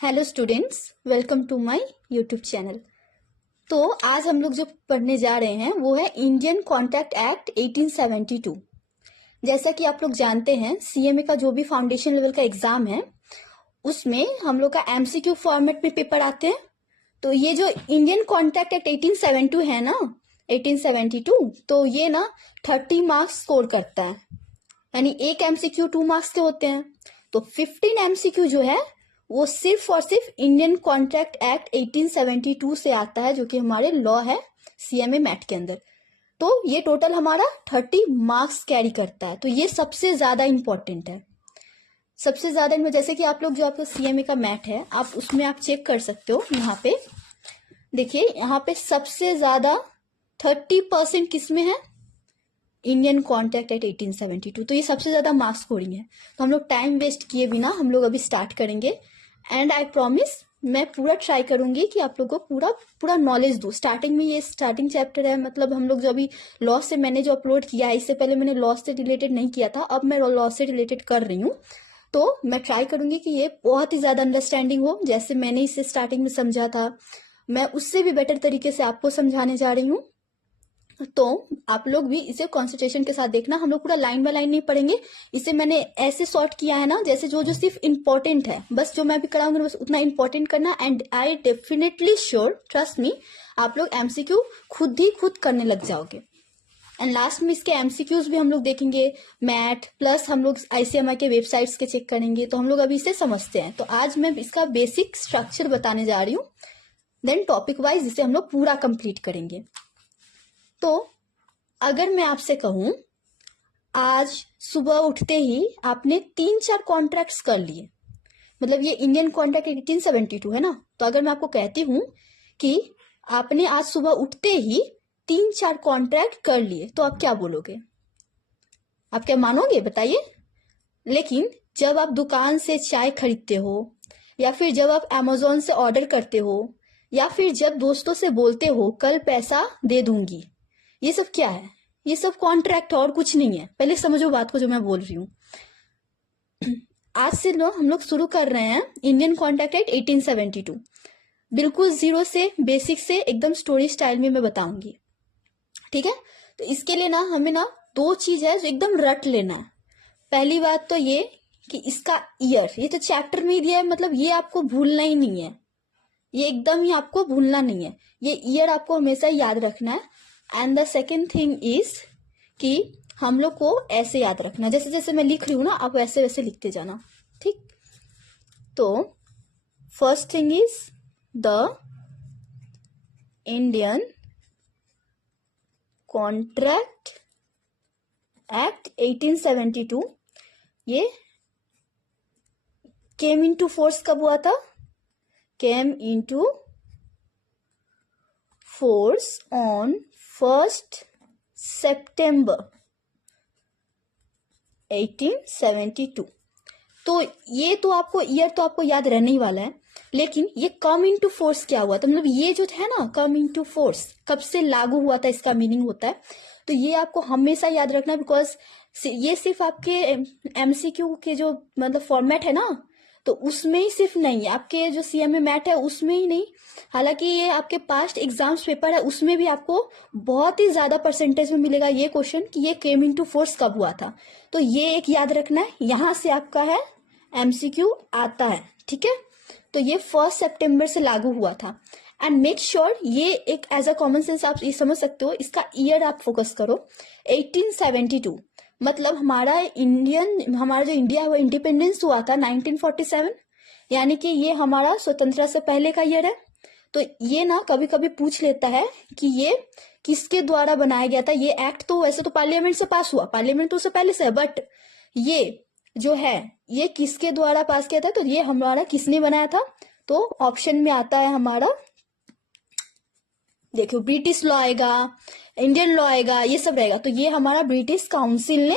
Hello students, welcome to my YouTube channel. तो आज हम लोग जो पढ़ने जा रहे हैं वो है इंडियन कॉन्ट्रैक्ट एक्ट 1872। जैसा कि आप लोग जानते हैं, सीएमए का जो भी फाउंडेशन लेवल का एग्जाम है उसमें हम लोग का एमसीक्यू फॉर्मेट में पेपर आते हैं। तो ये जो इंडियन कॉन्ट्रैक्ट एक्ट 1872 है ना, 1872, तो ये ना 30 मार्क्स स्कोर करता है, यानी एक एमसीक्यू 2 मार्क्स के होते हैं। तो 15 एमसीक्यू जो है वो सिर्फ और सिर्फ इंडियन कॉन्ट्रैक्ट एक्ट 1872 से आता है, जो कि हमारे लॉ है सीएमए मैट के अंदर। तो ये टोटल हमारा 30 मार्क्स कैरी करता है। तो ये सबसे ज्यादा इंपॉर्टेंट है, सबसे ज्यादा इनमें। जैसे कि आप लोग जो आपका सीएमए का मैट है, आप उसमें आप चेक कर सकते हो। यहाँ पे देखिए, यहाँ पे सबसे ज्यादा 30% किसमें है? Indian contract act 1872। तो ये सबसे ज्यादा मार्क्स स्कोरिंग है। तो हम लोग टाइम वेस्ट किए बिना हम लोग अभी स्टार्ट करेंगे। एंड आई प्रॉमिस, मैं पूरा ट्राई करूंगी कि आप लोगों को पूरा नॉलेज दूं। स्टार्टिंग में ये स्टार्टिंग चैप्टर है, मतलब हम लोग जो अभी लॉ से मैंने जो अपलोड किया है, इससे पहले मैंने लॉ से रिलेटेड नहीं किया था, अब मैं लॉ से रिलेटेड कर रही हूँ। तो मैं ट्राई करूंगी कि ये बहुत ही ज्यादा अंडरस्टैंडिंग हो। जैसे मैंने इसे स्टार्टिंग में समझा था, मैं उससे भी बेटर तरीके से आपको समझाने जा रही हूँ। तो आप लोग भी इसे कंसंट्रेशन के साथ देखना। हम लोग पूरा लाइन बाय लाइन नहीं पढ़ेंगे, इसे मैंने ऐसे सॉर्ट किया है ना, जैसे जो जो सिर्फ इंपॉर्टेंट है, बस जो मैं अभी कराऊंगी बस उतना इंपॉर्टेंट करना। And I definitely sure, trust me, आप लोग एमसीक्यू खुद करने लग जाओगे। एंड लास्ट में इसके एमसीक्यूज भी हम लोग देखेंगे, मैथ प्लस हम लोग आईसीएमआई के वेबसाइट्स के चेक करेंगे। तो हम लोग अभी इसे समझते हैं। तो आज मैं इसका बेसिक स्ट्रक्चर बताने जा रही हूँ, देन टॉपिक वाइज इसे हम लोग पूरा कंप्लीट करेंगे। तो अगर मैं आपसे कहूं, आज सुबह उठते ही आपने 3-4 कॉन्ट्रैक्ट्स कर लिए, मतलब ये इंडियन कॉन्ट्रैक्ट 1872 है ना। तो अगर मैं आपको कहती हूं कि आपने आज सुबह उठते ही 3-4 कॉन्ट्रैक्ट कर लिए, तो आप क्या बोलोगे? आप क्या मानोगे? बताइए। लेकिन जब आप दुकान से चाय खरीदते हो, या फिर जब आप अमेजोन से ऑर्डर करते हो, या फिर जब दोस्तों से बोलते हो कल पैसा दे दूंगी, ये सब क्या है? ये सब कॉन्ट्रैक्ट और कुछ नहीं है। पहले समझो बात को जो मैं बोल रही हूँ। आज से हम लोग शुरू कर रहे हैं इंडियन कॉन्ट्रैक्ट एक्ट 1872, बिल्कुल जीरो से, बेसिक से, एकदम स्टोरी स्टाइल में मैं बताऊंगी, ठीक है। तो इसके लिए ना हमें ना 2 चीज है जो एकदम रट लेना है। पहली बात तो ये कि इसका ईयर, ये तो चैप्टर में ही दिया है, मतलब ये आपको भूलना ही नहीं है, ये एकदम ही आपको भूलना नहीं है। ये ईयर आपको हमेशा याद रखना है। And the second thing is कि हम लोग को ऐसे याद रखना, जैसे जैसे मैं लिख रही हूं ना, आप वैसे वैसे लिखते जाना, ठीक। तो first thing is the Indian contract act 1872, ये केम इनटू फोर्स कब हुआ था? केम इनटू फोर्स ऑन 1 सितंबर 1872। तो ये तो आपको ईयर तो आपको याद रहने ही वाला है, लेकिन ये कम इनटू फोर्स क्या हुआ? तो मतलब ये जो है ना, कम इनटू फोर्स कब से लागू हुआ था, इसका मीनिंग होता है। तो ये आपको हमेशा याद रखना, बिकॉज ये सिर्फ आपके एमसीक्यू के जो मतलब फॉर्मेट है ना, तो उसमें ही सिर्फ नहीं, आपके जो सीएमए मैट है उसमें ही नहीं, हालांकि ये आपके पास्ट एग्जाम्स पेपर है उसमें भी आपको बहुत ही ज्यादा परसेंटेज में मिलेगा ये क्वेश्चन कि ये केम इनटू फोर्स कब हुआ था। तो ये एक याद रखना है, यहां से आपका है एमसीक्यू आता है, ठीक है। तो ये 1 सितंबर से लागू हुआ था। एंड मेक श्योर ये एक एज अ कॉमन सेंस आप ये समझ सकते हो, इसका ईयर आप फोकस करो। 1872 मतलब हमारा जो इंडिया है वो इंडिपेंडेंस हुआ था 1947, यानी कि ये हमारा स्वतंत्रता से पहले का ईयर है। तो ये ना कभी कभी पूछ लेता है कि ये किसके द्वारा बनाया गया था। ये एक्ट तो वैसे तो पार्लियामेंट से पास हुआ, पार्लियामेंट तो उससे पहले से है, बट ये जो है ये किसके द्वारा पास किया था? तो ये हमारा किसने बनाया था? तो ऑप्शन में आता है हमारा, देखो, ब्रिटिश लॉ आएगा, इंडियन लॉ आएगा, ये सब रहेगा। तो ये हमारा ब्रिटिश काउंसिल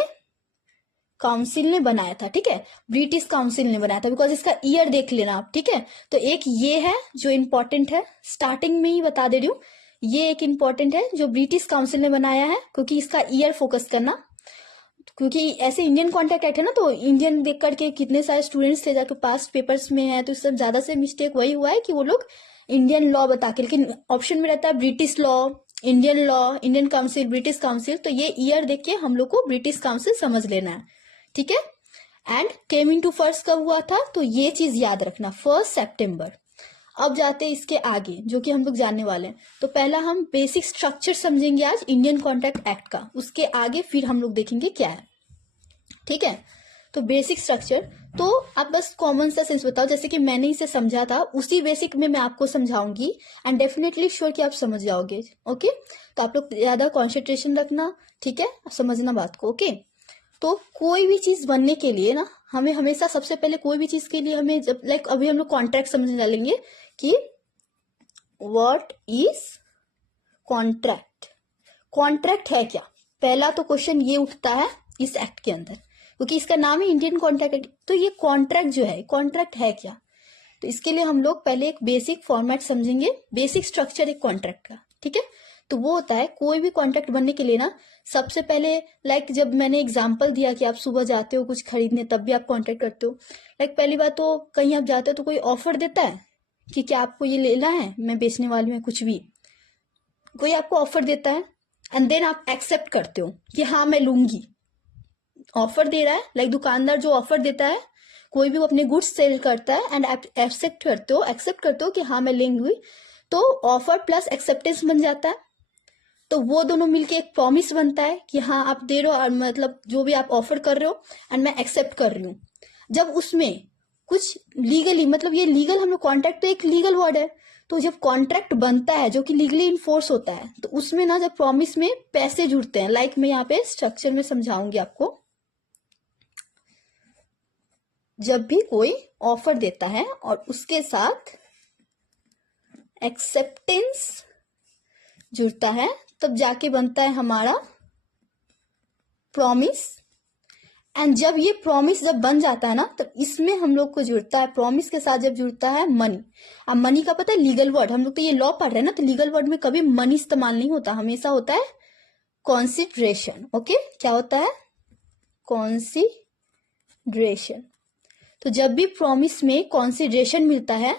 ने बनाया था, ठीक है। ब्रिटिश काउंसिल ने बनाया था, बिकॉज इसका ईयर देख लेना आप, ठीक है। तो एक ये है जो इंपॉर्टेंट है, स्टार्टिंग में ही बता दे रही हूँ, ये एक इंपॉर्टेंट है जो ब्रिटिश काउंसिल ने बनाया है, क्योंकि इसका ईयर फोकस करना। क्योंकि ऐसे इंडियन कॉन्ट्रैक्ट एक्ट है ना, तो इंडियन देख करके कितने सारे स्टूडेंट्स थे जाके पास्ट पेपर्स में है, तो सब ज्यादा से मिस्टेक वही हुआ है कि वो लोग इंडियन लॉ बता के, लेकिन ऑप्शन में रहता है British law, Indian law, Indian council, British council, तो ये ईयर देख के हम लोग को ब्रिटिश काउंसिल समझ लेना है, ठीक है। एंड केम इनटू फोर्स कब हुआ था, तो ये चीज याद रखना, 1 सितंबर। अब जाते हैं इसके आगे जो कि हम लोग जानने वाले हैं। तो पहला हम बेसिक स्ट्रक्चर समझेंगे आज इंडियन कॉन्ट्रैक्ट एक्ट का, उसके आगे फिर हम लोग देखेंगे क्या है, ठीक है। तो बेसिक स्ट्रक्चर, तो आप बस कॉमन सा सेंस बताओ, जैसे कि मैंने इसे समझा था उसी बेसिक में मैं आपको समझाऊंगी, एंड डेफिनेटली श्योर कि आप समझ जाओगे, ओके। तो आप लोग ज्यादा कॉन्सेंट्रेशन रखना, ठीक है, समझना बात को, ओके। तो कोई भी चीज बनने के लिए ना, हमें हमेशा सबसे पहले कोई भी चीज के लिए हमें जब लाइक अभी हम लोग कॉन्ट्रैक्ट समझने डालेंगे कि व्हाट इज कॉन्ट्रैक्ट, कॉन्ट्रैक्ट है क्या, पहला तो क्वेश्चन ये उठता है इस एक्ट के अंदर, क्योंकि इसका नाम है इंडियन कॉन्ट्रैक्ट एक्ट। तो ये कॉन्ट्रैक्ट जो है, कॉन्ट्रैक्ट है क्या, तो इसके लिए हम लोग पहले एक बेसिक फॉर्मेट समझेंगे, बेसिक स्ट्रक्चर एक कॉन्ट्रैक्ट का, ठीक है। तो वो होता है कोई भी कॉन्ट्रैक्ट बनने के लिए ना, सबसे पहले लाइक जब मैंने एग्जांपल दिया कि आप सुबह जाते हो कुछ खरीदने तब भी आप कॉन्ट्रैक्ट करते हो, लाइक पहली बात तो कहीं आप जाते हो तो कोई ऑफर देता है कि क्या आपको ये लेना है, मैं बेचने वाली हूँ, कुछ भी कोई आपको ऑफर देता है एंड देन आप एक्सेप्ट करते हो कि हाँ मैं लूंगी, ऑफर दे रहा है, लाइक दुकानदार जो ऑफर देता है, कोई भी वो अपने गुड्स सेल करता है एंड आप एक्सेप्ट करते हो कि हाँ मैं लेंगी, तो ऑफर प्लस एक्सेप्टेंस बन जाता है। तो वो दोनों मिलके एक प्रॉमिस बनता है कि हाँ आप दे रहे हो, और मतलब जो भी आप ऑफर कर रहे हो एंड मैं एक्सेप्ट कर रही हूँ। जब उसमें कुछ लीगली, मतलब ये लीगल, हम लोग कॉन्ट्रैक्ट तो एक लीगल वर्ड है, तो जब कॉन्ट्रैक्ट बनता है जो कि लीगली इन्फोर्स होता है, तो उसमें ना जब प्रॉमिस में पैसे जुड़ते हैं, लाइक मैं यहाँ पे स्ट्रक्चर में समझाऊंगी आपको, जब भी कोई ऑफर देता है और उसके साथ एक्सेप्टेंस जुड़ता है, तब जाके बनता है हमारा प्रॉमिस। एंड जब ये प्रॉमिस जब बन जाता है ना, तो इसमें हम लोग को जुड़ता है, प्रॉमिस के साथ जब जुड़ता है मनी। अब मनी का पता है लीगल वर्ड, हम लोग तो ये लॉ पढ़ रहे हैं ना, तो लीगल वर्ड में कभी मनी इस्तेमाल नहीं होता, हमेशा होता है कॉन्सिडरेशन, ओके। क्या होता है, कॉन्सिडरेशन। तो जब भी प्रॉमिस में कॉन्सिडरेशन मिलता है,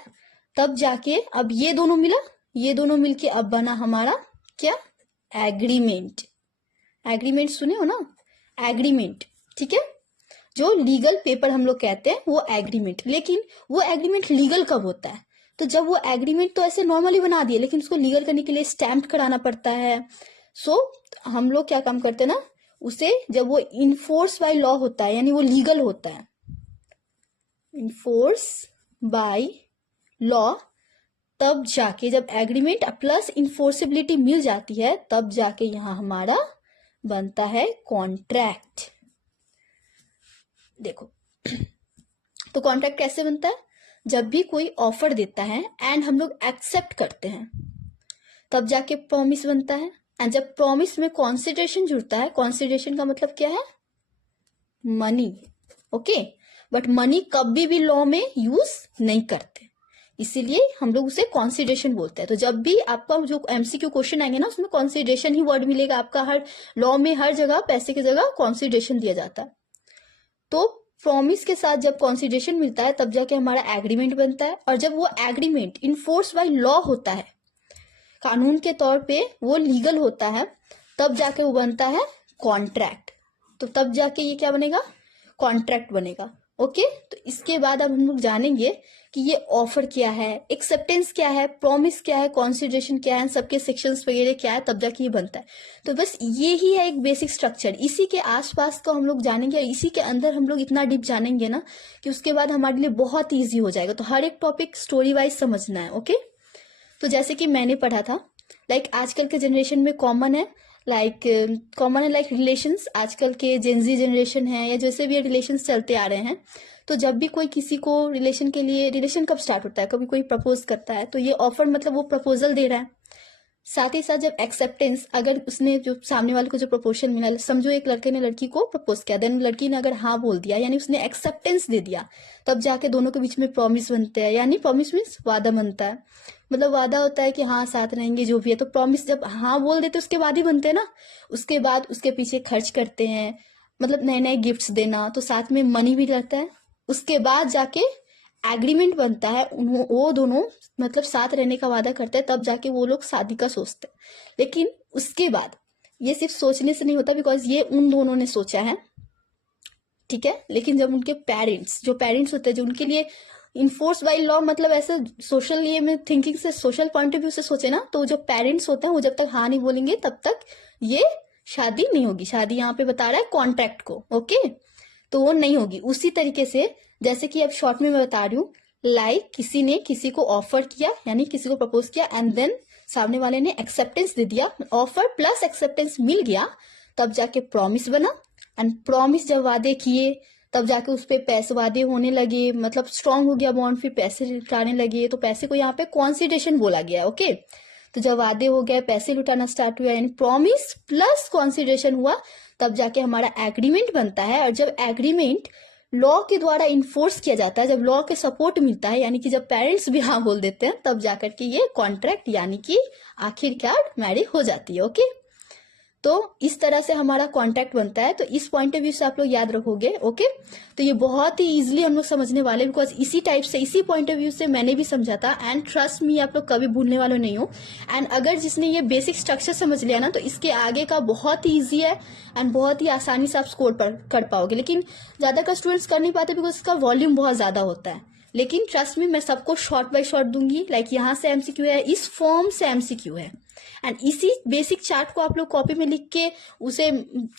तब जाके अब ये दोनों मिला, ये दोनों मिलके अब बना हमारा क्या, एग्रीमेंट। एग्रीमेंट सुने हो ना, एग्रीमेंट, ठीक है। जो लीगल पेपर हम लोग कहते हैं वो एग्रीमेंट, लेकिन वो एग्रीमेंट लीगल कब होता है, तो जब वो एग्रीमेंट तो ऐसे नॉर्मली बना दिए, लेकिन उसको लीगल करने के लिए स्टैम्प कराना पड़ता है। सो हम लोग क्या काम करते हैं ना, उसे जब वो इन्फोर्स बाय लॉ होता है, यानी वो लीगल होता है, इन्फोर्स बाय लॉ, तब जाके जब एग्रीमेंट प्लस इन्फोर्सिबिलिटी मिल जाती है, तब जाके यहां हमारा बनता है कॉन्ट्रैक्ट। देखो तो कॉन्ट्रैक्ट कैसे बनता है, जब भी कोई ऑफर देता है एंड हम लोग एक्सेप्ट करते हैं, तब जाके प्रॉमिस बनता है। एंड जब प्रॉमिस में कॉन्सिडरेशन जुड़ता है, कॉन्सिडरेशन का मतलब क्या है, मनी, ओके। बट मनी कभी भी लॉ में यूज नहीं करते, इसीलिए हम लोग उसे कॉन्सिडरेशन बोलते हैं। तो जब भी आपका जो एमसीक्यू क्वेश्चन आएंगे ना, उसमें कॉन्सिडरेशन ही वर्ड मिलेगा आपका, हर लॉ में हर जगह पैसे की जगह कॉन्सिडरेशन दिया जाता है। तो प्रॉमिस के साथ जब कॉन्सिडरेशन मिलता है, तब जाके हमारा एग्रीमेंट बनता है, और जब वो एग्रीमेंट इन्फोर्स बाय लॉ होता है, कानून के तौर पे वो लीगल होता है, तब जाके वो बनता है कॉन्ट्रैक्ट। तो तब जाके ये क्या बनेगा, कॉन्ट्रैक्ट बनेगा, ओके। तो इसके बाद अब हम लोग जानेंगे कि ये ऑफर क्या है, एक्सेप्टेंस क्या है, प्रॉमिस क्या है, कॉन्सिडरेशन क्या है, सबके सेक्शंस वगैरह क्या है, तब जाके ये बनता है। तो बस ये ही है एक बेसिक स्ट्रक्चर, इसी के आसपास का हम लोग जानेंगे, इसी के अंदर हम लोग इतना डीप जानेंगे ना कि उसके बाद हमारे लिए बहुत ईजी हो जाएगा। तो हर एक टॉपिक स्टोरी वाइज समझना है, ओके। तो जैसे कि मैंने पढ़ा था, लाइक आजकल के जनरेशन में कॉमन है, लाइक रिलेशंस, आजकल के जेनजी जनरेशन है या जैसे भी रिलेशंस चलते आ रहे हैं, तो जब भी कोई किसी को रिलेशन के लिए, रिलेशन कब स्टार्ट होता है, कभी कोई प्रपोज करता है, तो ये ऑफर मतलब वो प्रपोजल दे रहा है। साथ ही साथ जब एक्सेप्टेंस, अगर उसने जो सामने वाले को जो प्रपोजल मिला, समझो एक लड़के ने लड़की को प्रपोज किया, देन लड़की ने अगर हाँ बोल दिया, यानी उसने एक्सेप्टेंस दे दिया, तब जाके दोनों के बीच में प्रॉमिस बनते हैं, यानी प्रॉमिस मीन्स वादा बनता है, मतलब वादा होता है कि हाँ साथ रहेंगे जो भी है। तो प्रॉमिस जब हाँ बोल देते उसके बाद ही बनते हैं ना, उसके बाद उसके पीछे खर्च करते हैं, मतलब नए नए गिफ्ट्स देना, तो साथ में मनी भी रहता है। उसके बाद जाके एग्रीमेंट बनता है, वो दोनों मतलब साथ रहने का वादा करते हैं, तब जाके वो लोग शादी का सोचते हैं। लेकिन उसके बाद ये सिर्फ सोचने से नहीं होता, बिकॉज ये उन दोनों ने सोचा है, ठीक है। लेकिन जब उनके पेरेंट्स, जो पेरेंट्स होते हैं, जो उनके लिए इन्फोर्स बाई लॉ, मतलब ऐसे सोशल ये में थिंकिंग से, सोशल पॉइंट ऑफ व्यू से सोचे ना, तो जो पेरेंट्स होते हैं वो जब तक हाँ नहीं बोलेंगे तब तक ये शादी नहीं होगी। शादी यहाँ पे बता रहा है कॉन्ट्रैक्ट को, ओके, तो वो नहीं होगी। उसी तरीके से जैसे कि अब शॉर्ट में मैं बता रही हूँ, लाइक किसी ने किसी को ऑफर किया, यानी किसी को प्रपोज किया, एंड देन सामने वाले ने एक्सेप्टेंस दे दिया, ऑफर प्लस एक्सेप्टेंस मिल गया, तब जाके प्रॉमिस बना। एंड प्रॉमिस जब वादे किए, तब जाके उस पे पैसे वादे होने लगे, मतलब स्ट्रांग हो गया बॉन्ड, फिर पैसे लुटाने लगे, तो पैसे को यहाँ पे कॉन्सिडरेशन बोला गया, ओके। तो जब वादे हो गए, पैसे लुटाना स्टार्ट हुआ, यानी प्रॉमिस प्लस कॉन्सिडरेशन हुआ, तब जाके हमारा एग्रीमेंट बनता है। और जब एग्रीमेंट लॉ के द्वारा इन्फोर्स किया जाता है, जब लॉ के सपोर्ट मिलता है, यानी कि जब पेरेंट्स भी हाँ बोल देते हैं, तब जाकर के ये कॉन्ट्रैक्ट यानी कि आखिरकार मैरिज हो जाती है, ओके। तो इस तरह से हमारा कॉन्ट्रैक्ट बनता है। तो इस पॉइंट ऑफ व्यू से आप लोग याद रखोगे, ओके। तो ये बहुत ही इजीली हम लोग समझने वाले, बिकॉज इसी टाइप से, इसी पॉइंट ऑफ व्यू से मैंने भी समझा था, एंड ट्रस्ट मी, आप लोग कभी भूलने वाले नहीं हो। एंड अगर जिसने ये बेसिक स्ट्रक्चर समझ लिया ना, तो इसके आगे का बहुत ही ईजी है, एंड बहुत ही आसानी से आप स्कोर कर पाओगे। लेकिन ज्यादातर स्टूडेंट्स कर नहीं पाते, बिकॉज इसका वॉल्यूम बहुत ज्यादा होता है। लेकिन ट्रस्ट में, मैं सबको शॉर्ट बाय शॉर्ट दूंगी। लाइक यहाँ से एमसीक्यू है, इस फॉर्म से एमसीक्यू है, एंड इसी बेसिक चार्ट को आप लोग कॉपी में लिख के उसे,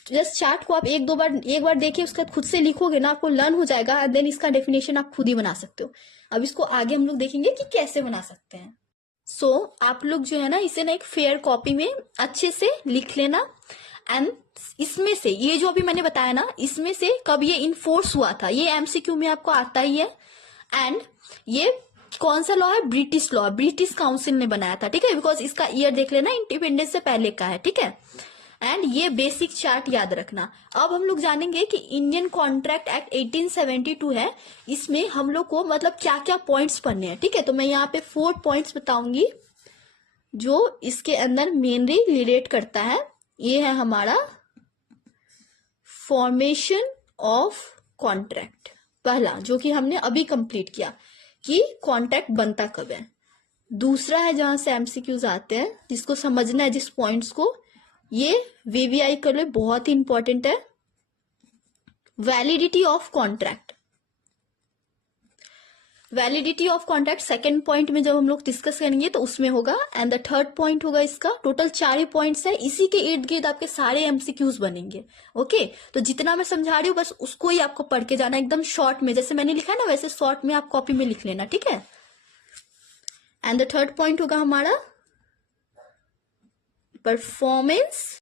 जस्ट चार्ट को आप एक बार देखिए, उसके बाद खुद से लिखोगे ना, आपको लर्न हो जाएगा, एंड देन इसका डेफिनेशन आप खुद ही बना सकते हो। अब इसको आगे हम लोग देखेंगे कि कैसे बना सकते हैं। सो आप लोग जो है ना, इसे ना एक फेयर कॉपी में अच्छे से लिख लेना। एंड इसमें से ये जो अभी मैंने बताया ना, इसमें से कब ये इन्फोर्स हुआ था, ये एमसीक्यू में आपको आता ही है। एंड ये कौन सा लॉ है? ब्रिटिश लॉ, ब्रिटिश काउंसिल ने बनाया था, ठीक है। बिकॉज इसका ईयर देख लेना, इंडिपेंडेंस से पहले का है, ठीक है। एंड ये बेसिक चार्ट याद रखना। अब हम लोग जानेंगे कि इंडियन कॉन्ट्रैक्ट एक्ट 1872 है, इसमें हम लोग को मतलब क्या क्या पॉइंट्स पढ़ने हैं, ठीक है। तो मैं यहाँ पे 4 पॉइंट्स बताऊंगी जो इसके अंदर मेनली रिलेट करता है। ये है हमारा फॉर्मेशन ऑफ कॉन्ट्रैक्ट, पहला जो कि हमने अभी कंप्लीट किया, कि कॉन्ट्रैक्ट बनता कब है। दूसरा है जहां से एमसीक्यूज आते हैं, जिसको समझना है, जिस पॉइंट्स को, ये वीवीआई के लिए बहुत ही इंपॉर्टेंट है, validity of contract. Validity of contract second point में जब हम लोग डिस्कस करेंगे तो उसमें होगा। एंड द थर्ड पॉइंट होगा इसका, टोटल 4 ही पॉइंट्स है, इसी के इर्द गिर्द आपके सारे एमसीक्यूज बनेंगे, ओके। तो जितना मैं समझा रही हूँ बस उसको ही आपको पढ़ के जाना, एकदम शॉर्ट में, जैसे मैंने लिखा है ना वैसे शॉर्ट में आप कॉपी में लिख लेना, ठीक है। एंड द थर्ड पॉइंट होगा हमारा परफॉर्मेंस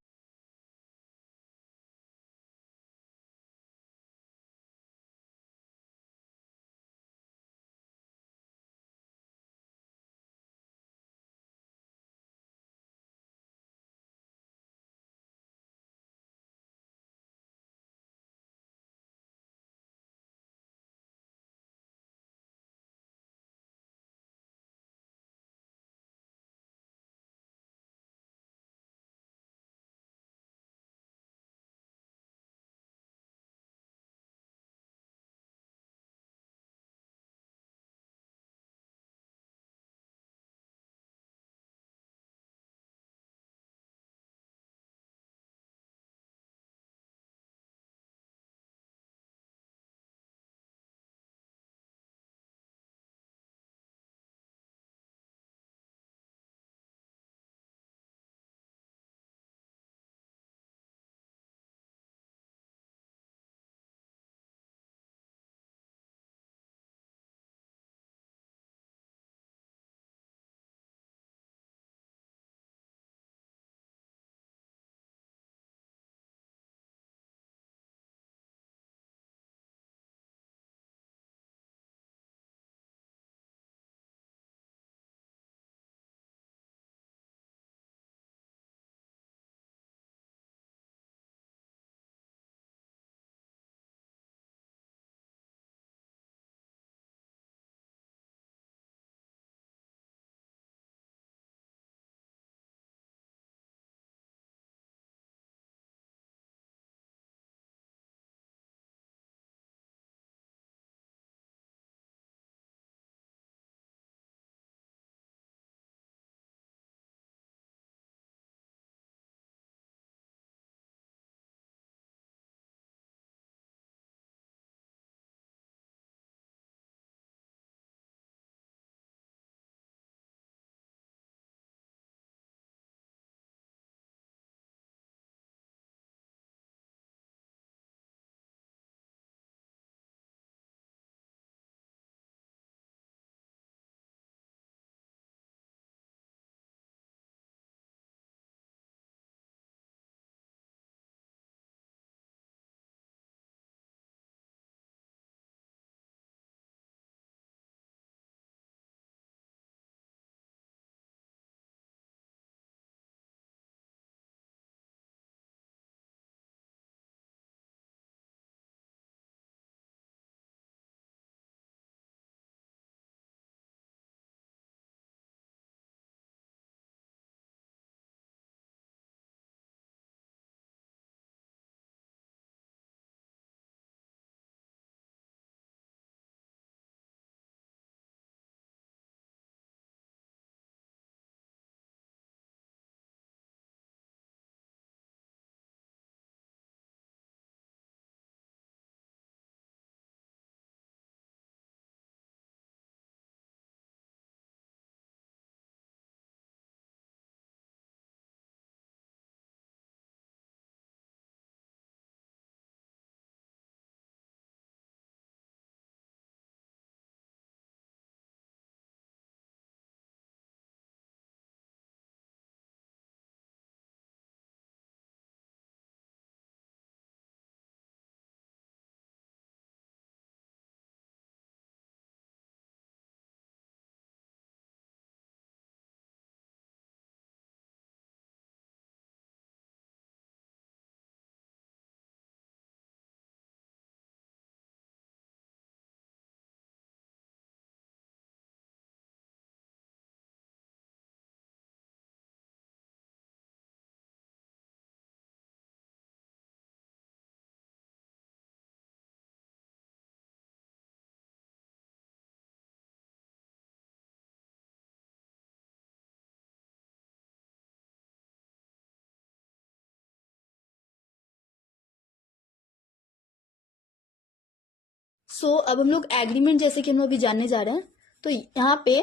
सो अब हम लोग एग्रीमेंट जैसे कि हम लोग अभी जानने जा रहे हैं, तो यहाँ पे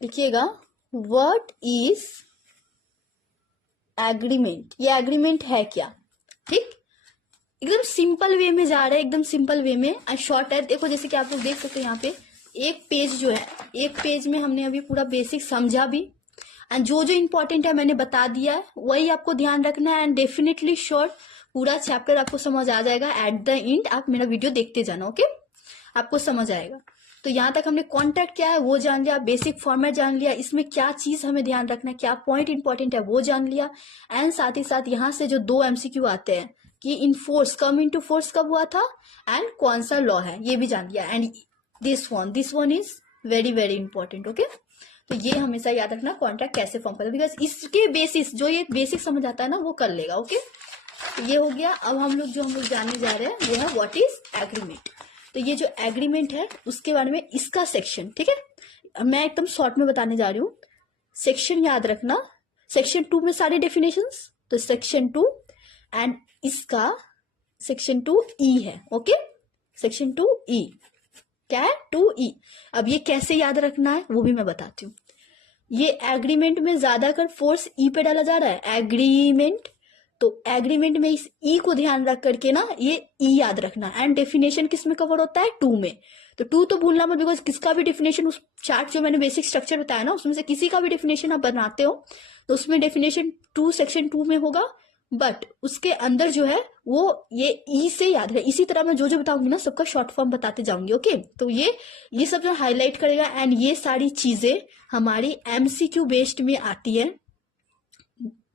लिखिएगा व्हाट इज एग्रीमेंट। ये एग्रीमेंट है क्या, ठीक। एकदम सिंपल वे में जा रहा है, एकदम सिंपल वे में एंड शॉर्ट है। देखो जैसे कि आप लोग देख सकते हैं यहाँ पे एक पेज जो है, एक पेज में हमने अभी पूरा बेसिक समझा भी एंड जो जो इंपॉर्टेंट है मैंने बता दिया है, वही आपको ध्यान रखना है एंड डेफिनेटली श्योर पूरा चैप्टर आपको समझ आ जाएगा। एट द एंड आप मेरा वीडियो देखते जाना, ओके, आपको समझ आएगा। तो यहाँ तक हमने कॉन्ट्रैक्ट क्या है वो जान लिया, बेसिक फॉर्मेट जान लिया, इसमें क्या चीज हमें ध्यान रखना है, क्या पॉइंट इंपॉर्टेंट है वो जान लिया एंड साथ ही साथ यहाँ से जो 2 MCQ आते हैं कि in force, come into force कब हुआ था एंड कौन सा लॉ है ये भी जान लिया। And this one is very very important, okay. तो ये हमेशा याद रखना कॉन्ट्रैक्ट कैसे फॉर्म करते हैं, बिकॉज इसके बेसिस जो ये बेसिक समझ आता है ना वो कर लेगा, ओके। तो ये हो गया। अब हम लोग जानने जा रहे हैं वो है व्हाट इज एग्रीमेंट। तो ये जो एग्रीमेंट है उसके बारे में इसका सेक्शन, ठीक है, मैं एकदम शॉर्ट में बताने जा रही हूँ। सेक्शन याद रखना, सेक्शन 2 में सारे डेफिनेशंस, तो सेक्शन 2 एंड इसका सेक्शन 2E है, ओके। सेक्शन 2E क्या है, 2E। अब ये कैसे याद रखना है वो भी मैं बताती हूँ। ये एग्रीमेंट में ज्यादातर फोर्स ई पे डाला जा रहा है, एग्रीमेंट। तो एग्रीमेंट में इस ई को ध्यान रख करके ना ये ई याद रखना। एंड डेफिनेशन किस में कवर होता है, 2 में। तो 2 तो भूलना मत, बिकॉज किसका भी डेफिनेशन उस चार्ट जो मैंने बेसिक स्ट्रक्चर बताया ना उसमें से किसी का भी डेफिनेशन आप बनाते हो तो उसमें डेफिनेशन 2 सेक्शन 2 में होगा, बट उसके अंदर जो है वो ये ई से याद है। इसी तरह मैं जो जो बताऊंगी ना सबका शॉर्ट फॉर्म बताते जाऊंगी, ओके। तो ये सब जो हाईलाइट करेगा एंड ये सारी चीजें हमारी MCQ बेस्ड में आती है।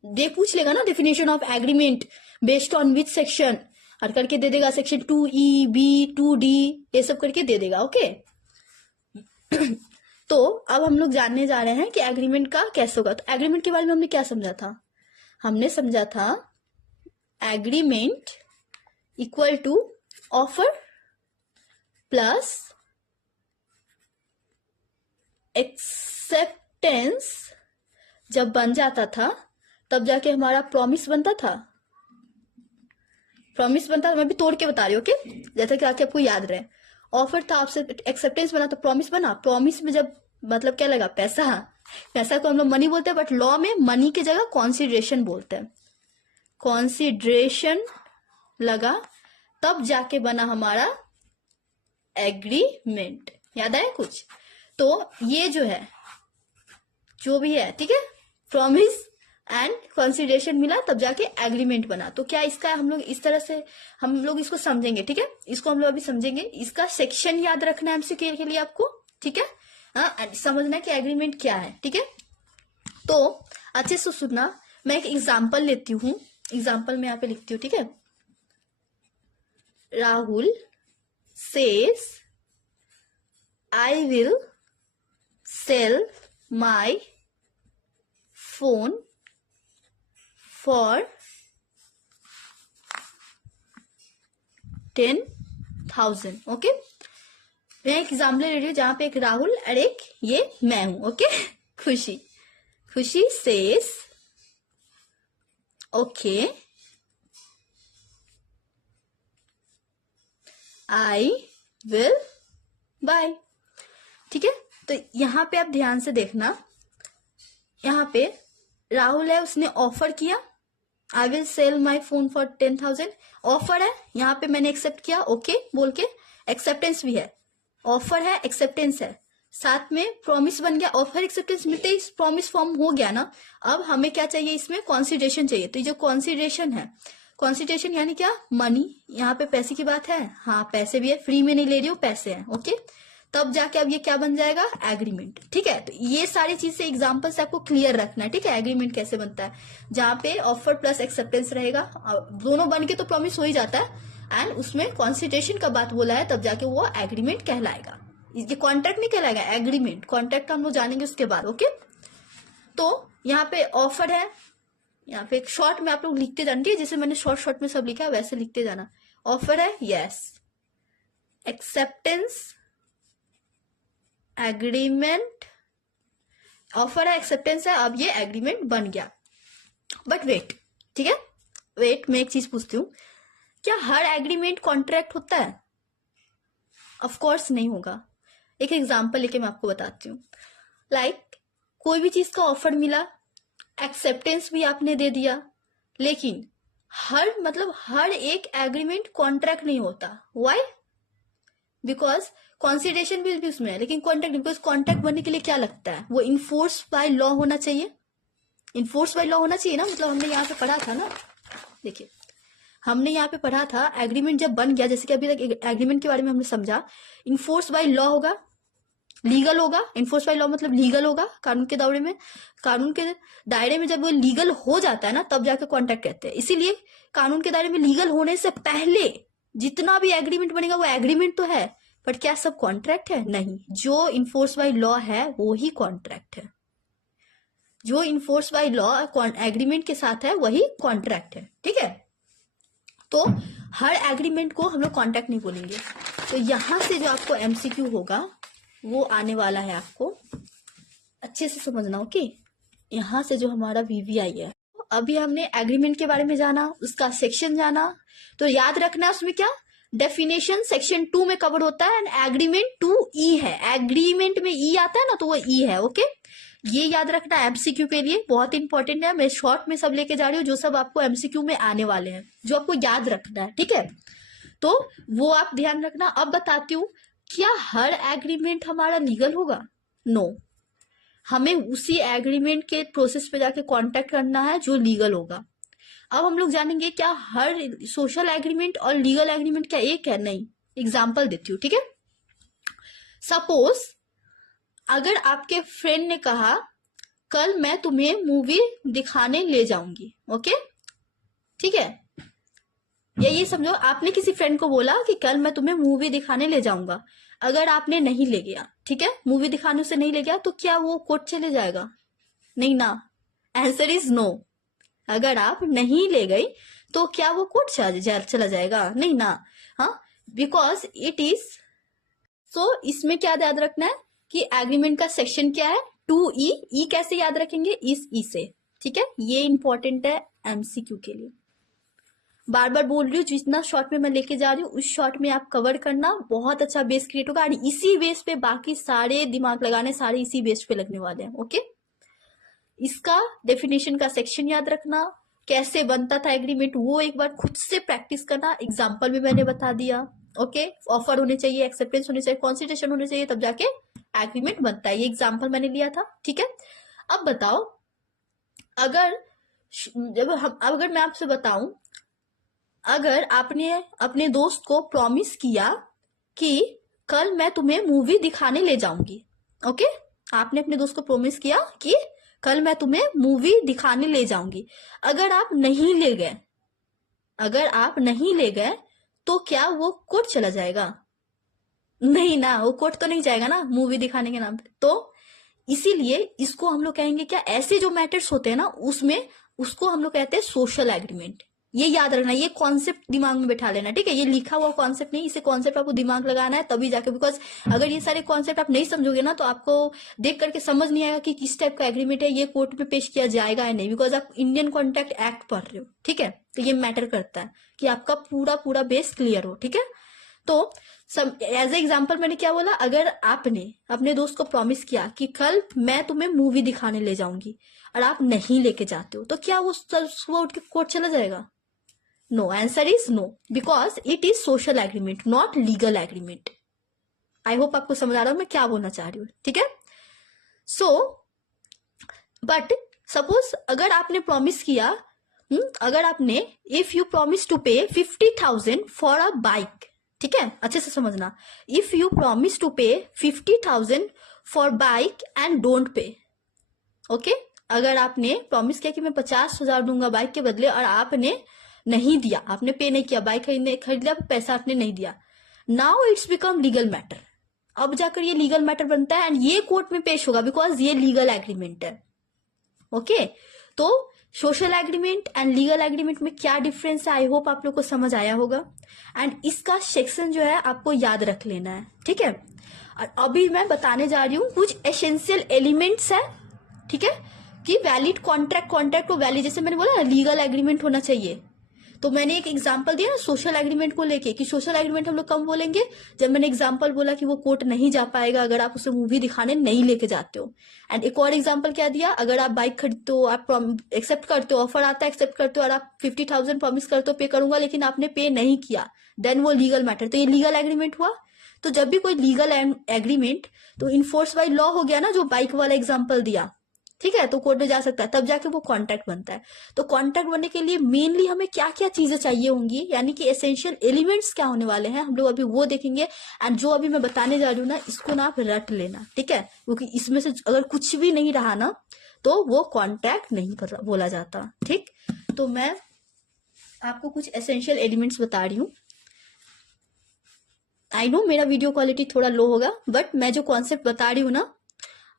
दे पूछ लेगा ना definition of agreement based on which section, और करके दे देगा सेक्शन 2E, B, 2D ये सब करके दे देगा, ओके। तो अब हम लोग जानने जा रहे हैं कि एग्रीमेंट का कैसे होगा। तो एग्रीमेंट के बारे में हमने क्या समझा था, हमने समझा था agreement equal to offer plus acceptance. जब बन जाता था तब जाके हमारा प्रॉमिस बनता था, प्रॉमिस बनता था। मैं भी तोड़ के बता रही हूँ, ओके, जैसा कि आके आपको याद रहे। ऑफर था, आपसे एक्सेप्टेंस बना तो प्रॉमिस बना। प्रॉमिस में जब मतलब क्या लगा, पैसा। पैसा को हम लोग मनी बोलते हैं, बट लॉ में मनी की जगह कॉन्सिडरेशन बोलते हैं। कॉन्सिडरेशन लगा तब जाके बना हमारा एग्रीमेंट। याद आया कुछ? तो ये जो है जो भी है, ठीक है, प्रॉमिस एंड कंसिडरेशन मिला तब जाके एग्रीमेंट बना। तो क्या इसका हम लोग इस तरह से हम लोग इसको समझेंगे, ठीक है। इसको हम लोग अभी समझेंगे। इसका सेक्शन याद रखना है MCQ के लिए आपको, ठीक है। हाँ, समझना है कि एग्रीमेंट क्या है, ठीक है। तो अच्छे से सुनना, मैं एक एग्जाम्पल लेती हूँ। एग्जाम्पल में यहाँ पे लिखती हूँ, ठीक है। Rahul says I will sell my phone for 10,000, okay. मैं एक एग्जाम्पल ले रही हूँ जहां पे एक राहुल और एक ये मैं हूं, ओके। खुशी says okay I will buy, ठीक है। तो यहाँ पे आप ध्यान से देखना, यहाँ पे राहुल है, उसने ऑफर किया I will sell my phone for 10,000। Offer है, यहाँ पे मैंने एक्सेप्ट किया ओके बोल के, एक्सेप्टेंस भी है। ऑफर है, एक्सेप्टेंस है, साथ में प्रॉमिस बन गया। ऑफर एक्सेप्टेंस मिलते ही प्रॉमिस फॉर्म हो गया ना। अब हमें क्या चाहिए, इसमें कॉन्सिडरेशन चाहिए। तो ये जो कॉन्सिडरेशन है, कॉन्सिडरेशन यानी क्या, मनी। यहाँ पे पैसे की बात है, हाँ पैसे भी है, फ्री में नहीं ले रही हूँ, पैसे हैं, ओके। तब जाके अब ये क्या बन जाएगा, एग्रीमेंट, ठीक है। तो ये सारी चीज से एग्जांपल से आपको क्लियर रखना है, ठीक है। एग्रीमेंट कैसे बनता है, जहां पे ऑफर प्लस एक्सेप्टेंस रहेगा, दोनों बन के तो प्रॉमिस हो ही जाता है एंड उसमें कॉन्सिडरेशन का बात बोला है, तब जाके वो एग्रीमेंट कहलाएगा। ये कॉन्ट्रैक्ट नहीं कहलाएगा, एग्रीमेंट। कॉन्ट्रैक्ट हम लोग जानेंगे उसके बाद, ओके। तो यहाँ पे ऑफर है, यहाँ पे एक शॉर्ट में आप लोग लिखते जाएंगे, जैसे मैंने शॉर्ट में सब लिखा है वैसे लिखते जाना। ऑफर है, यस। Acceptance, agreement. ऑफर है, एक्सेप्टेंस है, अब ये एग्रीमेंट बन गया। बट वेट, ठीक है, वेट, मैं एक चीज पूछती हूँ, क्या हर एग्रीमेंट कॉन्ट्रैक्ट होता है? ऑफ कोर्स नहीं होगा। एक एग्जांपल लेके मैं आपको बताती हूँ। लाइक कोई भी चीज का ऑफर मिला, एक्सेप्टेंस भी आपने दे दिया, लेकिन हर एक एग्रीमेंट कॉन्ट्रैक्ट नहीं होता। व्हाई? बिकॉज कॉन्सिडरेशन भी उसमें है, लेकिन कॉन्ट्रैक्ट, बिकॉज कॉन्ट्रैक्ट बनने के लिए क्या लगता है, वो इन्फोर्स बाय लॉ होना चाहिए। इन्फोर्स बाय लॉ होना चाहिए ना, मतलब हमने यहाँ पे पढ़ा था ना, देखिए हमने यहाँ पे पढ़ा था एग्रीमेंट जब बन गया, जैसे कि अभी तक एग्रीमेंट के बारे में हमने समझा, इन्फोर्स बाय लॉ होगा, लीगल होगा। इन्फोर्स बाय लॉ मतलब लीगल होगा, कानून के दायरे में जब वो लीगल हो जाता है ना, तब जाके कॉन्ट्रैक्ट कहते हैं। इसीलिए कानून के दायरे में लीगल होने से पहले जितना भी एग्रीमेंट बनेगा वो एग्रीमेंट तो है, बट क्या सब कॉन्ट्रैक्ट है? नहीं। जो इन्फोर्स बाय लॉ है वो ही कॉन्ट्रैक्ट है। जो इन्फोर्स बाय लॉ एग्रीमेंट के साथ है वही कॉन्ट्रैक्ट है, ठीक है। तो हर एग्रीमेंट को हम लोग कॉन्ट्रैक्ट नहीं बोलेंगे। तो यहां से जो आपको एमसीक्यू होगा वो आने वाला है, आपको अच्छे से समझना। ओके, यहां से जो हमारा वीवीआई है, अभी हमने एग्रीमेंट के बारे में जाना, उसका सेक्शन जाना, तो याद रखना उसमें क्या डेफिनेशन सेक्शन 2 में कवर होता है, एंड एग्रीमेंट 2E है। एग्रीमेंट में ई आता है ना, तो वो ई है। ओके, ये याद रखना एमसीक्यू के लिए बहुत इंपॉर्टेंट है। मैं शॉर्ट में सब लेके जा रही हूँ, जो सब आपको एमसीक्यू में आने वाले हैं, जो आपको याद रखना है, ठीक है। तो वो आप ध्यान रखना। अब बताती हूँ, क्या हर एग्रीमेंट हमारा लीगल होगा? नो। हमें उसी एग्रीमेंट के प्रोसेस पे जाके कॉन्टेक्ट करना है जो लीगल होगा। अब हम लोग जानेंगे क्या हर सोशल एग्रीमेंट और लीगल एग्रीमेंट क्या एक है? नहीं। एग्जाम्पल देती हूँ, ठीक है। सपोज अगर आपके फ्रेंड ने कहा कल मैं तुम्हें मूवी दिखाने ले जाऊंगी, ओके, ठीक है। ये समझो, आपने किसी फ्रेंड को बोला कि कल मैं तुम्हें मूवी दिखाने ले जाऊंगा। अगर आपने नहीं ले गया, ठीक है, मूवी दिखाने से नहीं ले गया, तो क्या वो कोर्ट चले जाएगा? नहीं ना। Answer is no. अगर आप नहीं ले गई तो क्या वो कोर्ट चला जाएगा? नहीं ना। हाँ, बिकॉज इट इज सो। इसमें क्या याद रखना है कि एग्रीमेंट का सेक्शन क्या है? 2E। ई कैसे याद रखेंगे? इस ई से, ठीक है। ये इंपॉर्टेंट है एमसीक्यू के लिए। बार बार बोल रही हूँ, जितना शॉर्ट में मैं लेके जा रही हूँ उस शॉर्ट में आप कवर करना, बहुत अच्छा बेस क्रिएट होगा, और इसी बेस पे बाकी सारे दिमाग लगाने सारे इसी बेस पे लगने वाले हैं। ओके, इसका डेफिनेशन का सेक्शन याद रखना, कैसे बनता था एग्रीमेंट वो एक बार खुद से प्रैक्टिस करना। एग्जाम्पल भी मैंने बता दिया। ओके, ऑफर होने चाहिए, एक्सेप्टेंस होने चाहिए, कॉन्सिडरेशन होने चाहिए, तब जाके एग्रीमेंट बनता है। ये एग्जाम्पल मैंने लिया था, ठीक है। अब बताओ, अगर मैं आपसे बताऊं, अगर आपने अपने दोस्त को प्रॉमिस किया कि कल मैं तुम्हें मूवी दिखाने ले जाऊंगी, ओके, आपने अपने दोस्त को प्रॉमिस किया कि कल मैं तुम्हें मूवी दिखाने ले जाऊंगी। अगर आप नहीं ले गए तो क्या वो कोर्ट चला जाएगा? नहीं ना, वो कोर्ट तो नहीं जाएगा ना मूवी दिखाने के नाम पे। तो इसीलिए इसको हम लोग कहेंगे क्या, ऐसे जो मैटर्स होते हैं ना उसमें, उसको हम लोग कहते हैं सोशल एग्रीमेंट। ये याद रखना, ये कॉन्सेप्ट दिमाग में बैठा लेना, ठीक है। ये लिखा हुआ कॉन्सेप्ट नहीं, इसे कॉन्सेप्ट आपको दिमाग लगाना है तभी जाके, बिकॉज अगर ये सारे कॉन्सेप्ट आप नहीं समझोगे ना तो आपको देख करके समझ नहीं आएगा कि किस टाइप का एग्रीमेंट है, ये कोर्ट में पेश किया जाएगा या नहीं, बिकॉज आप इंडियन कॉन्ट्रैक्ट एक्ट पढ़ रहे हो, ठीक है। तो ये मैटर करता है कि आपका पूरा बेस क्लियर हो, ठीक है। तो एज ए एग्जाम्पल मैंने क्या बोला, अगर आपने अपने दोस्त को प्रॉमिस किया कि कल मैं तुम्हें मूवी दिखाने ले जाऊंगी और आप नहीं लेके जाते हो, तो क्या वो सुबह उठ के कोर्ट चला जाएगा? No, answer is no, because it is social agreement not legal agreement. I hope आपको समझ आ रहा हूं मैं क्या बोलना चाह रही हूँ, ठीक है। सो बट सपोज अगर आपने प्रॉमिस किया, अगर आपने, इफ यू प्रॉमिस टू पे 50,000 फॉर अ बाइक, ठीक है, अच्छे से समझना, इफ यू प्रॉमिस टू पे 50,000 for bike and don't pay, okay, अगर आपने प्रॉमिस किया कि मैं 50,000 दूंगा बाइक के बदले और आपने नहीं दिया, आपने पे नहीं किया, बाइक खरीद लिया, पैसा आपने नहीं दिया, now it's become legal matter. अब जाकर ये लीगल मैटर बनता है एंड ये कोर्ट में पेश होगा, बिकॉज ये लीगल एग्रीमेंट है। ओके, तो social agreement and legal agreement में क्या डिफरेंस है, आई होप आप लोग को समझ आया होगा। एंड इसका सेक्शन जो है आपको याद रख लेना है, ठीक है। और अभी मैं बताने जा रही हूँ कुछ एसेंशियल एलिमेंट्स है, ठीक है, कि वैलिड कॉन्ट्रैक्ट को वैलिड, जैसे मैंने बोला लीगल एग्रीमेंट होना चाहिए, तो मैंने एक एग्जांपल दिया ना सोशल एग्रीमेंट को लेके कि सोशल एग्रीमेंट हम लोग कब बोलेंगे, जब मैंने एग्जांपल बोला कि वो कोर्ट नहीं जा पाएगा अगर आप उसे मूवी दिखाने नहीं लेके जाते हो। एंड एक और एग्जांपल क्या दिया, अगर आप बाइक खरीदते हो, आप एक्सेप्ट करते हो, ऑफर आता है एक्सेप्ट करते हो और आप 50,000 प्रॉमिस करते हो पे करूंगा, लेकिन आपने पे नहीं किया, देन वो लीगल मैटर। तो ये लीगल एग्रीमेंट हुआ। तो जब भी कोई लीगल एग्रीमेंट तो इन्फोर्स बाय लॉ हो गया ना, जो बाइक वाला एग्जांपल दिया, ठीक है, तो कोर्ट में जा सकता है, तब जाके वो कॉन्ट्रैक्ट बनता है। तो कॉन्ट्रैक्ट बनने के लिए मेनली हमें क्या क्या चीजें चाहिए होंगी, यानी कि एसेंशियल एलिमेंट्स क्या होने वाले हैं, हम लोग अभी वो देखेंगे। एंड जो अभी मैं बताने जा रही हूँ ना, इसको ना आप रट लेना, ठीक है, क्योंकि इसमें से अगर कुछ भी नहीं रहा ना तो वो कॉन्ट्रैक्ट नहीं बोला जाता। ठीक, तो मैं आपको कुछ एसेंशियल एलिमेंट्स बता रही हूँ। आई नो मेरा वीडियो क्वालिटी थोड़ा लो होगा, बट मैं जो कॉन्सेप्ट बता रही हूँ ना,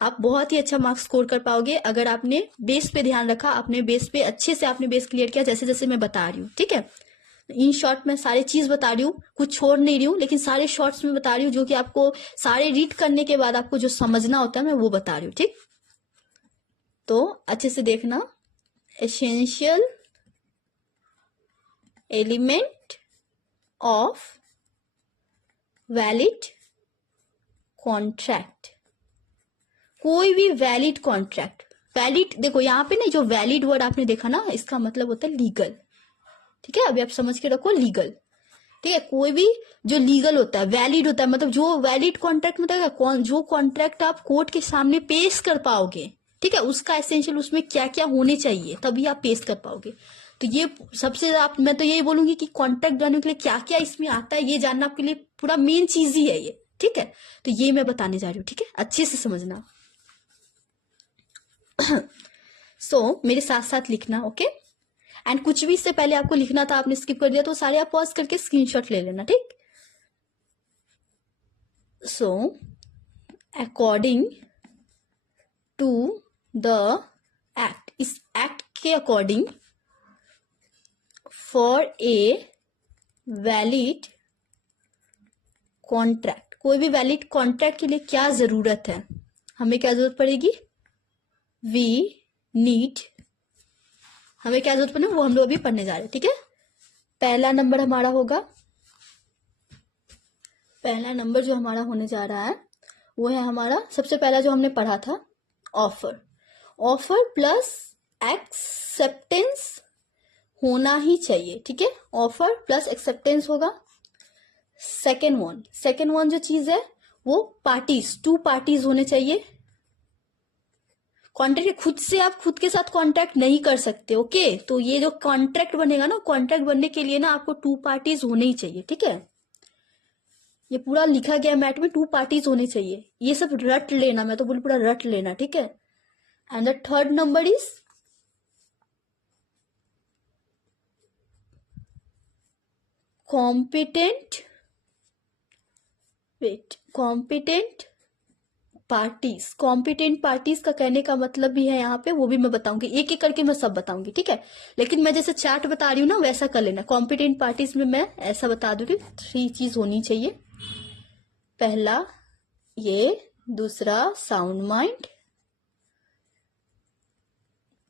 आप बहुत ही अच्छा मार्क्स स्कोर कर पाओगे अगर आपने बेस पे ध्यान रखा, आपने बेस पे अच्छे से आपने बेस क्लियर किया, जैसे जैसे मैं बता रही हूँ। ठीक है, इन शॉर्ट मैं सारी चीज बता रही हूँ, कुछ छोड़ नहीं रही हूँ, लेकिन सारे शॉर्ट्स में बता रही हूँ, जो कि आपको सारे रीड करने के बाद आपको जो समझना होता है मैं वो बता रही हूँ। ठीक, तो अच्छे से देखना। Essential element of valid contract, कोई भी वैलिड कॉन्ट्रैक्ट, वैलिड देखो यहाँ पे ना जो वैलिड वर्ड आपने देखा ना, इसका मतलब होता है लीगल। ठीक है, अभी आप समझ के रखो लीगल। ठीक है, कोई भी जो लीगल होता है वैलिड होता है, मतलब जो वैलिड कॉन्ट्रैक्ट मतलब जो कॉन्ट्रैक्ट आप कोर्ट के सामने पेश कर पाओगे, ठीक है, उसका एसेंशियल उसमें क्या क्या होने चाहिए तभी आप पेश कर पाओगे। तो ये सबसे आप मैं तो यही बोलूंगी कि कॉन्ट्रैक्ट बनाने के लिए क्या क्या इसमें आता है ये जानना आपके लिए पूरा मेन चीज ही है ये। ठीक है, तो ये मैं बताने जा रही हूँ। ठीक है, अच्छे से समझना। मेरे साथ साथ लिखना, ओके। एंड कुछ भी इससे पहले आपको लिखना था आपने स्किप कर दिया, तो सारे आप पॉज करके स्क्रीनशॉट ले लेना। ठीक, अकॉर्डिंग टू द एक्ट, इस एक्ट के according, for a valid contract, कोई भी वैलिड कॉन्ट्रैक्ट के लिए क्या जरूरत है, हमें क्या जरूरत पड़ेगी, वी नीड, हमें क्या जरूरत पड़ेगी वो हम लोग अभी पढ़ने जा रहे हैं। ठीक है, पहला नंबर हमारा होगा, पहला नंबर जो हमारा होने जा रहा है वो है हमारा सबसे पहला जो हमने पढ़ा था, ऑफर। ऑफर प्लस एक्सेप्टेंस होना ही चाहिए। ठीक है, ऑफर प्लस एक्सेप्टेंस होगा। सेकेंड वन जो चीज है वो पार्टीज, 2 पार्टीज होने चाहिए। कॉन्ट्रैक्ट खुद से आप खुद के साथ कॉन्ट्रैक्ट नहीं कर सकते। ओके, तो ये जो कॉन्ट्रैक्ट बनेगा ना, कॉन्ट्रैक्ट बनने के लिए ना आपको 2 पार्टीज होने ही चाहिए। ठीक है, ये पूरा लिखा गया मैट में 2 पार्टीज होने चाहिए, ये सब रट लेना, मैं तो बोल पूरा रट लेना। ठीक है, and the third number is competent parties. Competent parties का कहने का मतलब भी है यहाँ पे, वो भी मैं बताऊंगी, एक एक करके मैं सब बताऊंगी। ठीक है, लेकिन मैं जैसे चार्ट बता रही हूँ ना वैसा कर लेना। कॉम्पिटेंट पार्टीज में मैं ऐसा बता दूंगी 3 चीज होनी चाहिए। पहला ये, दूसरा साउंड माइंड,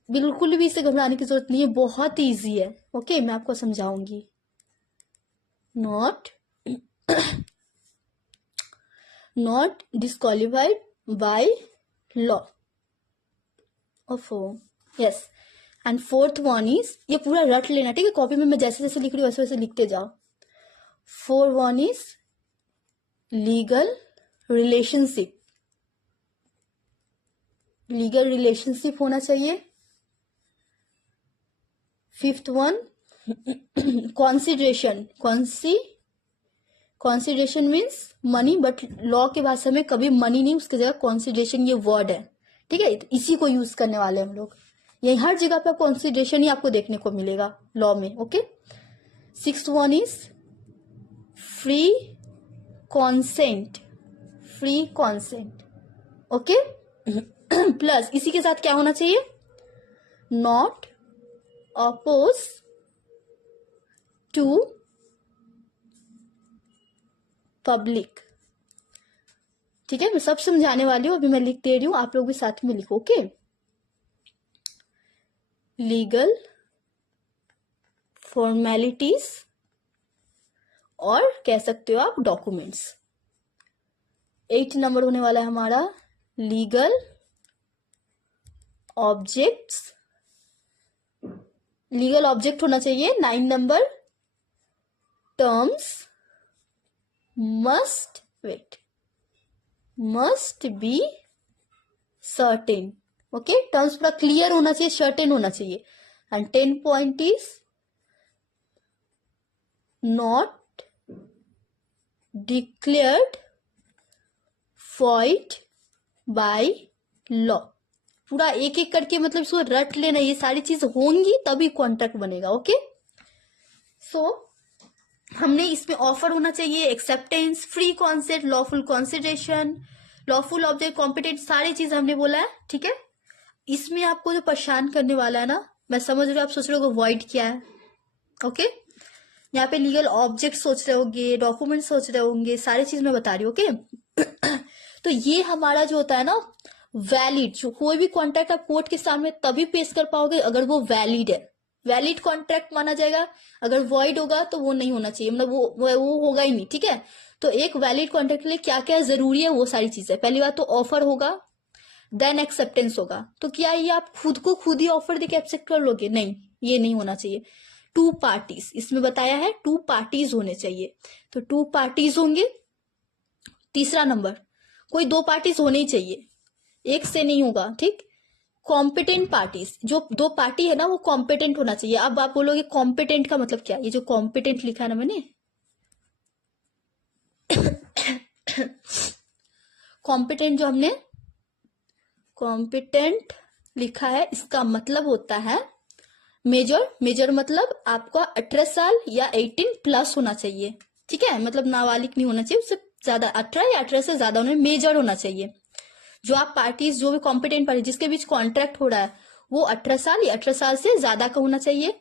बिल्कुल भी इसे घबराने की जरूरत नहीं है, बहुत इजी है। ओके, मैं आपको समझाऊंगी। Not disqualified by law of, yes. And fourth one is, ये पूरा रट लेना। ठीक है, कॉपी में मैं जैसे जैसे लिख रही हूँ वैसे वैसे लिखते जाओ। 4 one is legal relationship, legal relationship होना चाहिए। 5th one consideration, consideration means money, but law के भाषा में कभी मनी नहीं, उसकी जगह कॉन्सिडरेशन ये वर्ड है। ठीक है, इसी को यूज करने वाले हम लोग, यही हर जगह पे कॉन्सिडरेशन ही आपको देखने को मिलेगा लॉ में। Okay, 6th one is free consent, free consent. Okay, plus इसी के साथ क्या होना चाहिए, नॉट अपोज टू पब्लिक। ठीक है, मैं सब समझाने वाली हूँ, अभी मैं लिख दे रही हूँ, आप लोग भी साथ में लिखो। ओके, लीगल फॉर्मेलिटीज और कह सकते हो आप डॉक्यूमेंट्स। 8 नंबर होने वाला है हमारा लीगल ऑब्जेक्ट्स, लीगल ऑब्जेक्ट होना चाहिए। 9 number terms must be certain. Okay, terms पूरा क्लियर होना चाहिए, सर्टेन होना चाहिए। And 10 point is not declared void by law. पूरा एक एक करके मतलब इसको रट लेना, ये सारी चीज होंगी तभी कॉन्ट्रैक्ट बनेगा। ओके, सो हमने इसमें ऑफर होना चाहिए, acceptance, free concept, lawful consideration, lawful object, competent, सारी चीज हमने बोला है। ठीक है, इसमें आपको जो परेशान करने वाला है ना, मैं समझ रही हूँ आप सोच रहे हो वॉइड क्या है। ओके, यहाँ पे लीगल ऑब्जेक्ट सोच रहे होंगे, डॉक्यूमेंट सोच रहे होंगे, सारी चीज मैं बता रही हूँ। ओके तो ये हमारा जो होता है ना वैलिड, जो कोई भी कॉन्ट्रैक्ट आप कोर्ट के सामने तभी पेश कर पाओगे अगर वो वैलिड है, वैलिड कॉन्ट्रैक्ट माना जाएगा। अगर वॉइड होगा तो वो नहीं होना चाहिए, मतलब वो होगा ही नहीं। ठीक है, तो एक वैलिड कॉन्ट्रैक्ट के लिए क्या क्या जरूरी है वो सारी चीजें। पहली बात तो ऑफर होगा, देन एक्सेप्टेंस होगा। तो क्या ये आप खुद को खुद ही ऑफर देके एक्सेप्ट कर लोगे? नहीं, ये नहीं होना चाहिए। 2 पार्टीज, इसमें बताया है 2 पार्टीज होने चाहिए, तो 2 पार्टीज होंगे। तीसरा नंबर, कोई 2 पार्टीज होने ही चाहिए, एक से नहीं होगा। ठीक, कॉम्पिटेंट पार्टीज, जो 2 पार्टी है ना वो कॉम्पिटेंट होना चाहिए। अब आप बोलोगे कॉम्पिटेंट का मतलब क्या? ये जो कॉम्पिटेंट लिखा है ना मैंने कॉम्पिटेंट जो हमने कॉम्पिटेंट लिखा है, इसका मतलब होता है मेजर। मेजर मतलब आपका 18 साल या 18 प्लस होना चाहिए। ठीक है, मतलब नाबालिग नहीं होना चाहिए, उससे ज्यादा 18 या 18 से ज्यादा होना, मेजर होना चाहिए। जो आप पार्टीज, जो भी कॉम्पिटेंट पार्टी जिसके बीच कॉन्ट्रैक्ट हो रहा है वो 18 साल या 18 साल से ज्यादा का होना चाहिए।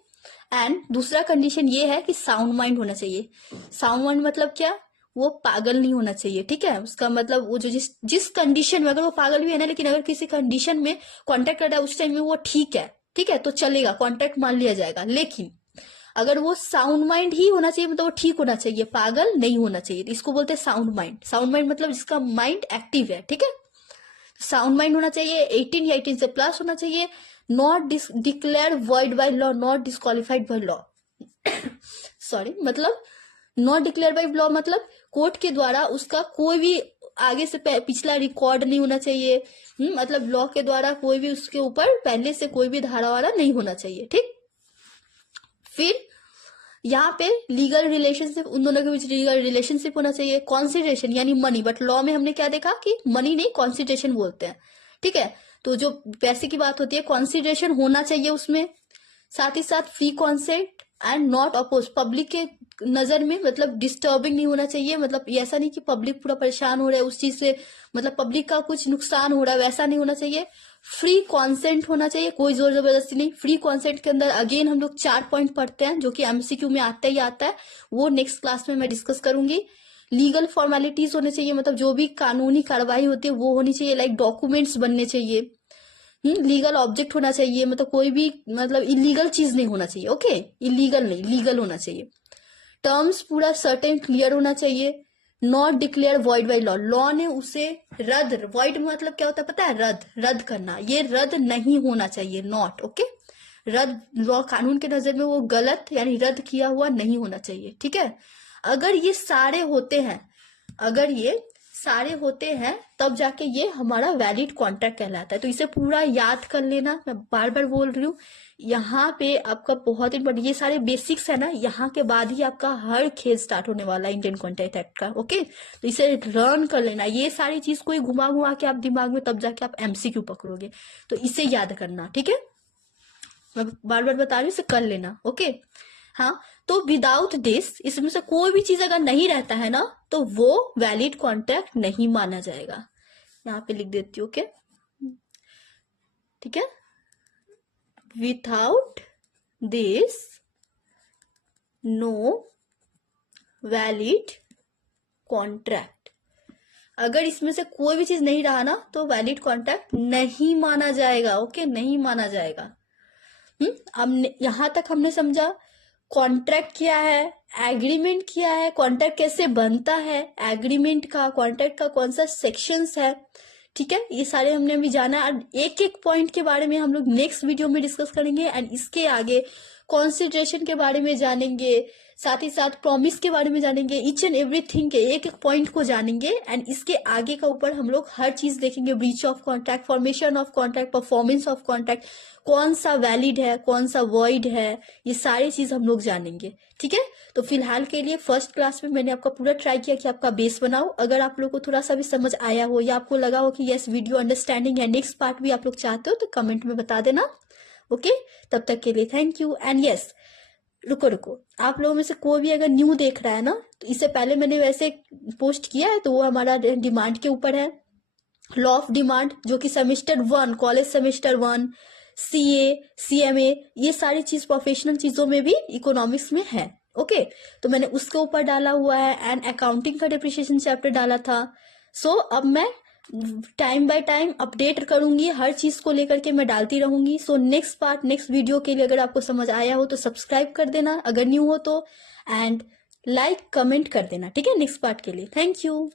एंड दूसरा कंडीशन ये है कि साउंड माइंड होना चाहिए। साउंड माइंड मतलब क्या? वो पागल नहीं होना चाहिए। ठीक है, उसका मतलब वो जो जिस कंडीशन में, अगर वो पागल भी है ना, लेकिन अगर किसी कंडीशन में कॉन्ट्रैक्ट कर रहा है उस टाइम में वो ठीक है, ठीक है तो चलेगा, कॉन्ट्रैक्ट मान लिया जाएगा। लेकिन अगर वो साउंड माइंड ही होना चाहिए, मतलब वो ठीक होना चाहिए, पागल नहीं होना चाहिए, तो इसको बोलते हैं साउंड माइंड। साउंड माइंड मतलब जिसका माइंड एक्टिव है। ठीक है, साउंड माइंड होना चाहिए, 18 या 18 से प्लस होना चाहिए, not declare void by law, not disqualified by law. Sorry, मतलब नॉट डिक्लेयर बाय लॉ मतलब कोर्ट के द्वारा उसका कोई भी आगे से पिछला रिकॉर्ड नहीं होना चाहिए। मतलब लॉ के द्वारा कोई भी उसके ऊपर पहले से कोई भी धारा वाला नहीं होना चाहिए। ठीक, फिर यहाँ पे लीगल रिलेशनशिप, उन दोनों के बीच लीगल रिलेशनशिप होना चाहिए। कॉन्सिडरेशन यानी मनी, बट लॉ में हमने क्या देखा कि मनी नहीं कॉन्सिडरेशन बोलते हैं। ठीक है, तो जो पैसे की बात होती है कॉन्सिडरेशन होना चाहिए उसमें। साथ ही साथ free consent and not oppose, public के नजर में मतलब डिस्टर्बिंग नहीं होना चाहिए। मतलब ऐसा नहीं कि पब्लिक पूरा परेशान हो रहा है उस चीज से, मतलब पब्लिक का कुछ नुकसान हो रहा है, वैसा नहीं होना चाहिए। फ्री कॉन्सेंट होना चाहिए, कोई जोर जबरदस्ती नहीं। फ्री कॉन्सेंट के अंदर अगेन हम लोग 4 पॉइंट पढ़ते हैं जो कि एमसीक्यू में आता ही आता है, वो नेक्स्ट क्लास में मैं डिस्कस करूंगी। लीगल फॉर्मेलिटीज होने चाहिए, मतलब जो भी कानूनी कार्रवाई होती है वो होनी चाहिए, लाइक डॉक्यूमेंट्स बनने चाहिए। लीगल ऑब्जेक्ट होना चाहिए, मतलब कोई भी मतलब इलीगल चीज नहीं होना चाहिए। ओके, इलीगल नहीं, लीगल होना चाहिए। टर्म्स पूरा सर्टेन क्लियर होना चाहिए। Not declare void by law, law ने उसे रद्द, वॉइड मतलब क्या होता है पता है? रद्द, रद्द करना, ये रद्द नहीं होना चाहिए। नॉट, ओके, रद्द लॉ कानून के नजर में वो गलत यानी रद्द किया हुआ नहीं होना चाहिए। ठीक है, अगर ये सारे होते हैं, अगर ये सारे होते हैं तब जाके ये हमारा वैलिड कॉन्ट्रैक्ट कहलाता है। तो इसे पूरा याद कर लेना, मैं बार बार बोल रही हूँ। यहाँ पे आपका बहुत इंपॉर्टेंट, ये सारे बेसिक्स है ना, यहाँ के बाद ही आपका हर खेल स्टार्ट होने वाला है इंडियन कॉन्ट्रैक्ट एक्ट का। ओके, तो इसे लर्न कर लेना, ये सारी चीज कोई घुमा घुमा के आप दिमाग में, तब जाके आप एमसीक्यू पकड़ोगे। तो इसे याद करना, ठीक है, मैं बार बार बता रही हूँ, इसे कर लेना। ओके, हाँ, तो विदाउट दिस, इसमें से कोई भी चीज अगर नहीं रहता है ना तो वो वैलिड कॉन्ट्रैक्ट नहीं माना जाएगा। यहाँ पे लिख देती हूँ, ओके, ठीक है, without this no valid contract. अगर इसमें से कोई भी चीज नहीं रहा ना तो वैलिड कॉन्ट्रैक्ट नहीं माना जाएगा। ओके, नहीं माना जाएगा। अब यहां तक हमने समझा कॉन्ट्रैक्ट क्या है, एग्रीमेंट क्या है, कॉन्ट्रैक्ट कैसे बनता है, एग्रीमेंट का, कॉन्ट्रैक्ट का कौन सा सेक्शंस है, ठीक है, ये सारे हमने अभी जाना। और एक एक पॉइंट के बारे में हम लोग नेक्स्ट वीडियो में डिस्कस करेंगे। एंड इसके आगे कॉन्सिडरेशन के बारे में जानेंगे, साथ ही साथ प्रॉमिस के बारे में जानेंगे, ईच एंड एवरीथिंग के एक एक पॉइंट को जानेंगे। एंड इसके आगे का ऊपर हम लोग हर चीज देखेंगे, breach of contract, formation of contract, performance of contract, कौन सा वैलिड है, कौन सा वॉइड है, ये सारी चीज हम लोग जानेंगे, ठीक है। तो फिलहाल के लिए फर्स्ट क्लास में मैंने आपका पूरा ट्राई किया कि आपका बेस बनाओ। अगर आप लोग को थोड़ा सा भी समझ आया हो या आपको लगा हो कि यस वीडियो अंडरस्टैंडिंग है, नेक्स्ट पार्ट भी आप लोग चाहते हो, तो कमेंट में बता देना। ओके, तब तक के लिए थैंक यू। एंड यस, रुको, आप लोगों में से कोई भी अगर न्यू देख रहा है ना, तो इससे पहले मैंने वैसे पोस्ट किया है, तो वो हमारा डिमांड के ऊपर है, लॉ ऑफ डिमांड, जो कि semester 1, college semester 1, CA, CMA, ये सारी चीज प्रोफेशनल चीजों में भी इकोनॉमिक्स में है। ओके, तो मैंने उसके ऊपर डाला हुआ है। एंड अकाउंटिंग का डिप्रिसिएशन चैप्टर डाला था। सो अब मैं टाइम बाय टाइम अपडेट करूंगी, हर चीज को लेकर के मैं डालती रहूंगी। So next part, next video के लिए अगर आपको समझ आया हो तो सब्सक्राइब कर देना अगर न्यू हो तो, एंड लाइक कमेंट कर देना, ठीक है, नेक्स्ट पार्ट के लिए। Thank you.